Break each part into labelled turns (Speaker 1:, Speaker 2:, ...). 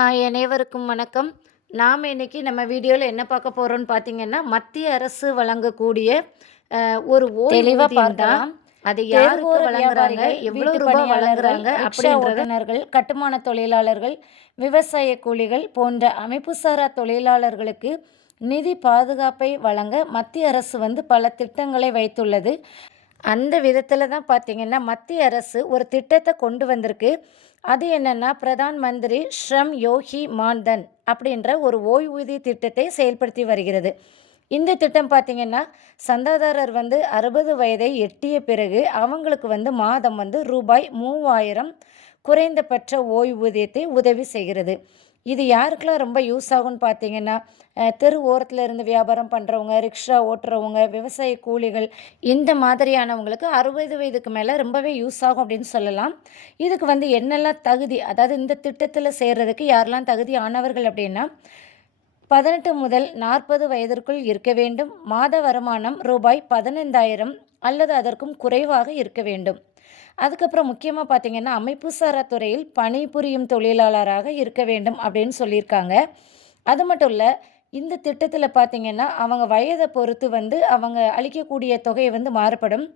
Speaker 1: Hi அனைவருக்கும் வணக்கம். நாம் இன்னைக்கு நம்ம வீடியோவில் என்ன பார்க்க போகிறோம்னு பார்த்தீங்கன்னா மத்திய அரசு வழங்கக்கூடிய ஒரு
Speaker 2: தெளிவா
Speaker 1: ஓய்வூதியம் தான்.
Speaker 2: பார்க்கலாம்.
Speaker 1: அது யாருக்கு வழங்குறாங்க? எவ்வளோ ரூபாய் வழங்குறாங்க
Speaker 2: ஓட்டுநர்கள் கட்டுமான தொழிலாளர்கள் விவசாய கூலிகள் போன்ற அமைப்புசாரா தொழிலாளர்களுக்கு நிதி பாதுகாப்பை வழங்க மத்திய அரசு வந்து பல திட்டங்களை வைத்துள்ளது. அந்த விதத்தில் தான் பார்த்திங்கன்னா மத்திய அரசு ஒரு திட்டத்தை கொண்டு வந்திருக்கு. அது என்னென்னா பிரதான் மந்திரி ஸ்ரம் யோகி மான்தன் அப்படின்ற ஒரு ஓய்வூதிய திட்டத்தை செயல்படுத்தி வருகிறது. இந்த திட்டம் பார்த்திங்கன்னா சந்தாதாரர் வந்து அறுபது வயதை எட்டிய பிறகு அவங்களுக்கு வந்து மாதம் வந்து ரூபாய் மூவாயிரம் குறைந்தபட்ச ஓய்வூதியத்தை உதவி செய்கிறது. இது யாருக்கெல்லாம் ரொம்ப யூஸ் ஆகும்னு பார்த்தீங்கன்னா தெரு ஓரத்தில் இருந்து வியாபாரம் பண்ணுறவங்க ரிக்ஷா ஓட்டுறவங்க விவசாய கூலிகள் இந்த மாதிரியானவங்களுக்கு அறுபது வயதுக்கு மேலே ரொம்பவே யூஸ் ஆகும் அப்படின்னு சொல்லலாம். இதுக்கு வந்து என்னெல்லாம் தகுதி அதாவது இந்த திட்டத்தில் சேர்றதுக்கு யாரெல்லாம் தகுதி ஆனவர்கள் அப்படின்னா பதினெட்டு முதல் நாற்பது வயதிற்குள் இருக்க வேண்டும். மாத வருமானம் ரூபாய் பதினைந்தாயிரம் அல்லது அதற்கும் குறைவாக இருக்க வேண்டும். அதுக்கப்புறம் முக்கியமாக பார்த்திங்கன்னா அமைப்புசாரா துறையில் பணிபுரியும் தொழிலாளராக இருக்க வேண்டும் அப்படின்னு சொல்லியிருக்காங்க. அது மட்டும் இல்லை இந்த திட்டத்தில் பார்த்தீங்கன்னா அவங்க வயதை பொறுத்து வந்து அவங்க அளிக்கக்கூடிய தொகை வந்து மாறுபடும்.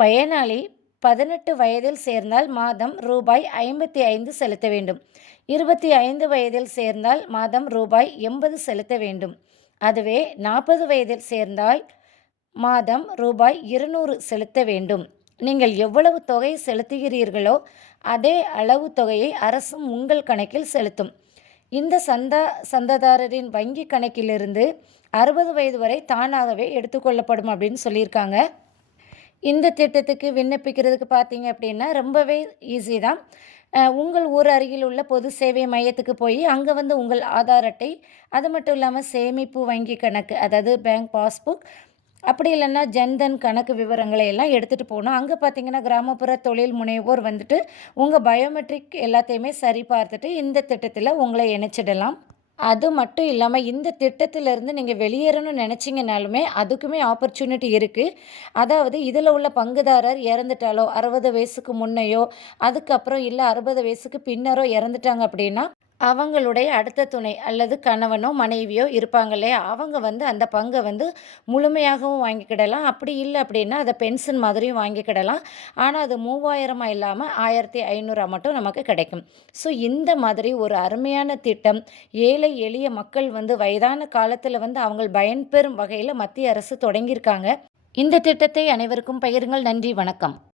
Speaker 2: பயனாளி பதினெட்டு வயதில் சேர்ந்தால் மாதம் ரூபாய் ஐம்பத்தி ஐந்து செலுத்த வேண்டும். இருபத்தி ஐந்து வயதில் சேர்ந்தால் மாதம் ரூபாய் எண்பது செலுத்த வேண்டும். அதுவே நாற்பது வயதில் சேர்ந்தால் மாதம் ரூபாய் இருநூறு செலுத்த வேண்டும். நீங்கள் எவ்வளவு தொகை செலுத்துகிறீர்களோ அதே அளவு தொகையை அரசும் உங்கள் கணக்கில் செலுத்தும். இந்த சந்தா சந்தாதாரரின் வங்கி கணக்கிலிருந்து அறுபது வயது வரை தானாகவே எடுத்துக்கொள்ளப்படும் அப்படின்னு சொல்லியிருக்காங்க. இந்த திட்டத்துக்கு விண்ணப்பிக்கிறதுக்கு பார்த்தீங்க அப்படின்னா ரொம்பவே ஈஸி தான். உங்கள் ஊர் அருகில் உள்ள பொது சேவை மையத்துக்கு போய் அங்கே வந்து உங்கள் ஆதார் அட்டை அது மட்டும் இல்லாமல் சேமிப்பு வங்கி கணக்கு அதாவது பேங்க் பாஸ்புக் அப்படி இல்லைன்னா ஜன்தன் கணக்கு விவரங்களை எல்லாம் எடுத்துகிட்டு போகணும். அங்கே பார்த்தீங்கன்னா கிராமப்புற தொழில் முனைவோர் வந்துட்டு உங்கள் பயோமெட்ரிக் எல்லாத்தையுமே சரி பார்த்துட்டு இந்த திட்டத்தில் உங்களை இணைச்சிடலாம். அது மட்டும் இல்லாமல் இந்த திட்டத்திலேருந்து நீங்கள் வெளியேறணும்னு நினச்சிங்கனாலுமே அதுக்குமே ஆப்பர்ச்சுனிட்டி இருக்குது அதாவது இதில் உள்ள பங்குதாரர் இறந்துட்டாலோ அறுபது வயசுக்கு முன்னையோ அதுக்கப்புறம் இல்லை அறுபது வயசுக்கு பின்னரோ இறந்துட்டாங்க அப்படின்னா அவங்களுடைய அடுத்த துணை அல்லது கணவனோ மனைவியோ இருப்பாங்க இல்லையா அவங்க வந்து அந்த பங்கை வந்து முழுமையாகவும் வாங்கிக்கிடலாம். அப்படி இல்லை அப்படின்னா அதை பென்ஷன் மாதிரியும் வாங்கிக்கிடலாம். ஆனால் அது மூவாயிரமாக இல்லாமல் ஆயிரத்தி ஐநூறுரூவா மட்டும் நமக்கு கிடைக்கும். ஸோ இந்த மாதிரி ஒரு அருமையான திட்டம் ஏழை எளிய மக்கள் வந்து வயதான காலத்தில் வந்து அவங்க பயன்பெறும் வகையில் மத்திய அரசு தொடங்கியிருக்காங்க. இந்த திட்டத்தை அனைவருக்கும் பகிருங்கள். நன்றி. வணக்கம்.